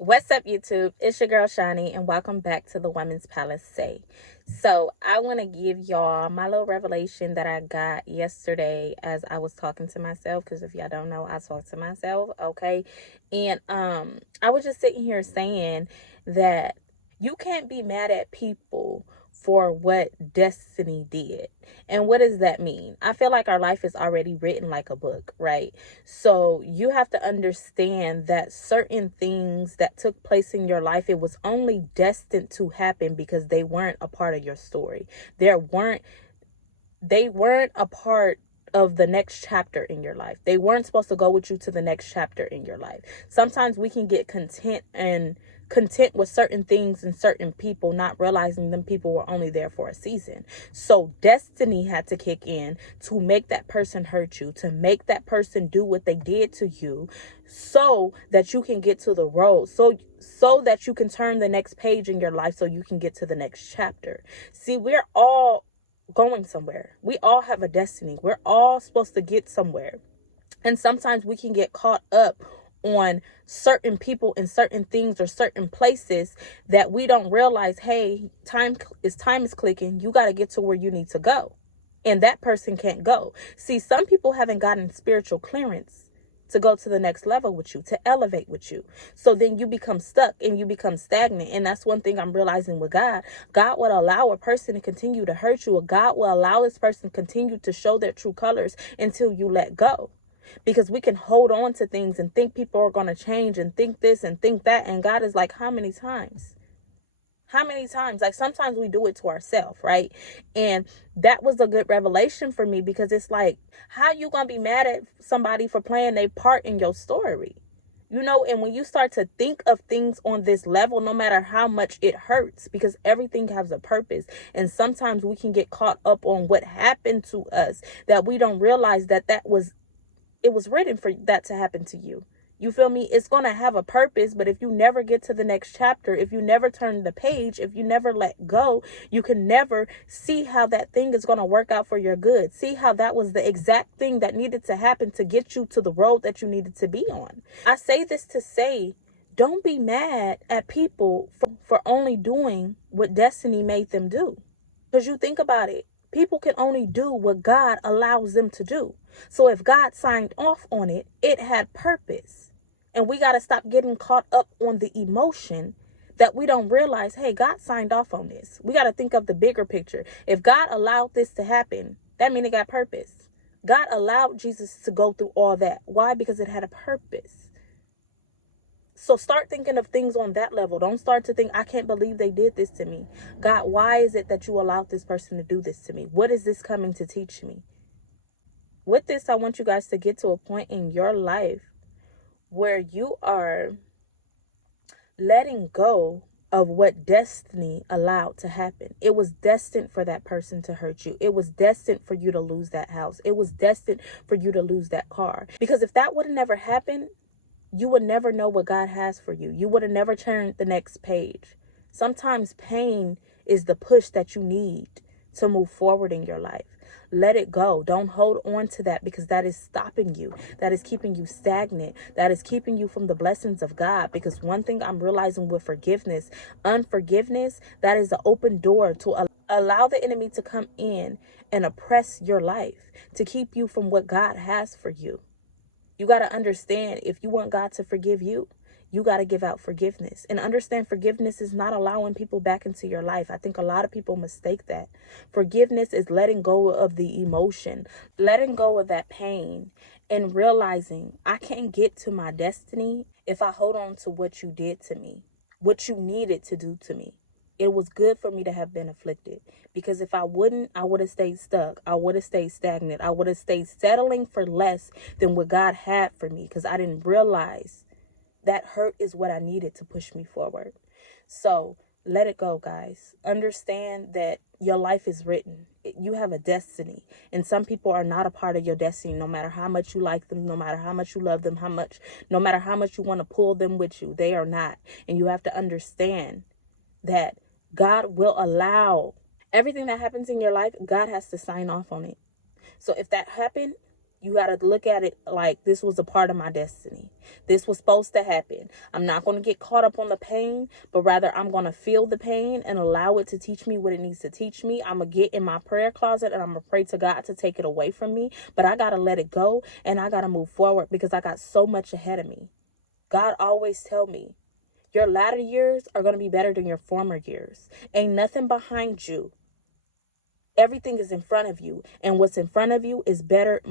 What's up, YouTube? It's your girl Shani, and welcome back to the Women's Palacè. So, I want to give y'all my little revelation that I got yesterday as I was talking to myself. Because if y'all don't know, I talk to myself, okay? And I was just sitting here saying that you can't be mad at people for what destiny did. And what does that mean? I feel like our life is already written like a book, right? So you have to understand that certain things that took place in your life, it was only destined to happen because they weren't a part of your story. They weren't a part of the next chapter in your life. They weren't supposed to go with you to the next chapter in your life. Sometimes we can get content with certain things and certain people, not realizing them people were only there for a season. So destiny had to kick in to make that person hurt you, to make that person do what they did to you, so that you can get to the road, so that you can turn the next page in your life, so you can get to the next chapter. See, we're all going somewhere. We all have a destiny. We're all supposed to get somewhere. And sometimes we can get caught up on certain people and certain things or certain places that we don't realize, hey, time is clicking. You got to get to where you need to go. And that person can't go. See, some people haven't gotten spiritual clearance to go to the next level with you, to elevate with you. So then you become stuck and you become stagnant. And that's one thing I'm realizing with God. God will allow a person to continue to hurt you, or God will allow this person to continue to show their true colors until you let go. Because we can hold on to things and think people are going to change and think this and think that. And God is like, how many times? How many times? Like, sometimes we do it to ourselves, right? And that was a good revelation for me, because it's like, how you gonna be mad at somebody for playing their part in your story? And when you start to think of things on this level, no matter how much it hurts, because everything has a purpose. And sometimes we can get caught up on what happened to us, that we don't realize that it was written for that to happen to you. You feel me? It's going to have a purpose, but if you never get to the next chapter, if you never turn the page, if you never let go, you can never see how that thing is going to work out for your good. See how that was the exact thing that needed to happen to get you to the road that you needed to be on. I say this to say, don't be mad at people for only doing what destiny made them do. Because you think about it, people can only do what God allows them to do. So if God signed off on it, it had purpose. And we got to stop getting caught up on the emotion that we don't realize, hey, God signed off on this. We got to think of the bigger picture. If God allowed this to happen, that means it got purpose. God allowed Jesus to go through all that. Why? Because it had a purpose. So start thinking of things on that level. Don't start to think, I can't believe they did this to me. God, why is it that you allowed this person to do this to me? What is this coming to teach me? With this, I want you guys to get to a point in your life where you are letting go of what destiny allowed to happen. It was destined for that person to hurt you. It was destined for you to lose that house. It was destined for you to lose that car. Because if that would have never happened, you would never know what God has for you. You would have never turned the next page. Sometimes pain is the push that you need to move forward in your life. Let it go. Don't hold on to that, because that is stopping you. That is keeping you stagnant. That is keeping you from the blessings of God. Because one thing I'm realizing with unforgiveness, that is the open door to allow the enemy to come in and oppress your life, to keep you from what God has for you. You got to understand, if you want God to forgive you, you got to give out forgiveness. And understand, forgiveness is not allowing people back into your life. I think a lot of people mistake that. Forgiveness is letting go of the emotion, letting go of that pain, and realizing I can't get to my destiny if I hold on to what you did to me, what you needed to do to me. It was good for me to have been afflicted, because if I wouldn't, I would have stayed stuck. I would have stayed stagnant. I would have stayed settling for less than what God had for me, because I didn't realize that hurt is what I needed to push me forward. So let it go, guys. Understand that your life is written. You have a destiny, and some people are not a part of your destiny. No matter how much you like them, no matter how much you love them, no matter how much you want to pull them with you, they are not. And you have to understand that God will allow everything that happens in your life. God has to sign off on it. So if that happened, You got to look at it like this was a part of my destiny. This was supposed to happen. I'm not going to get caught up on the pain, but rather I'm going to feel the pain and allow it to teach me what it needs to teach me. I'm going to get in my prayer closet and I'm going to pray to God to take it away from me. But I got to let it go and I got to move forward because I got so much ahead of me. God always tell me, your latter years are going to be better than your former years. Ain't nothing behind you. Everything is in front of you. And what's in front of you is better.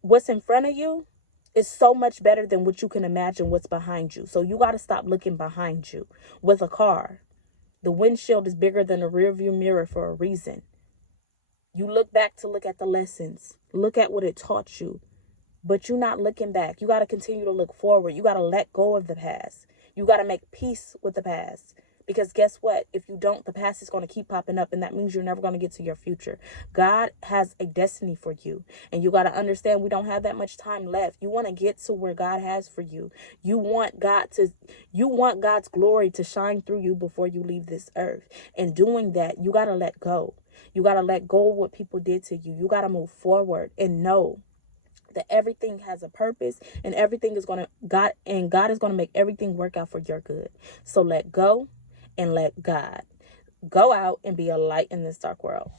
What's in front of you is so much better than what you can imagine what's behind you. So you got to stop looking behind you. With a car, the windshield is bigger than the rear view mirror for a reason. You look back to look at the lessons. Look at what it taught you. But you're not looking back. You got to continue to look forward. You got to let go of the past. You got to make peace with the past. Because guess what? If you don't, the past is going to keep popping up. And that means you're never going to get to your future. God has a destiny for you. And you got to understand we don't have that much time left. You want to get to where God has for you. You want God's glory to shine through you before you leave this earth. And doing that, you got to let go. You got to let go of what people did to you. You got to move forward and know that everything has a purpose and everything is God is going to make everything work out for your good. So let go and let God. Go out and be a light in this dark world.